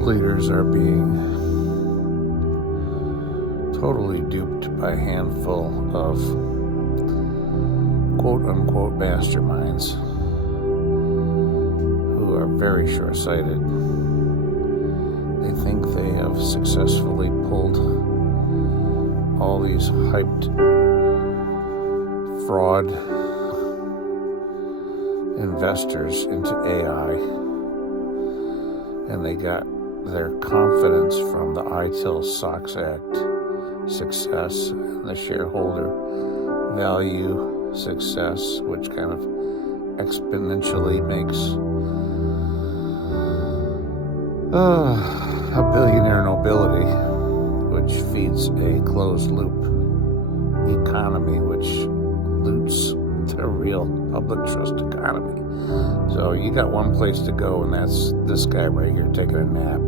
world leaders are being totally duped by a handful of quote-unquote masterminds who are very short-sighted. They think they have successfully pulled all these hyped fraud investors into AI, and they got their confidence from the ITIL SOX Act success and the shareholder value success, which kind of exponentially makes a billionaire nobility, which feeds a closed loop economy, which loots the real public trust economy. So you got one place to go, and that's this guy right here taking a nap.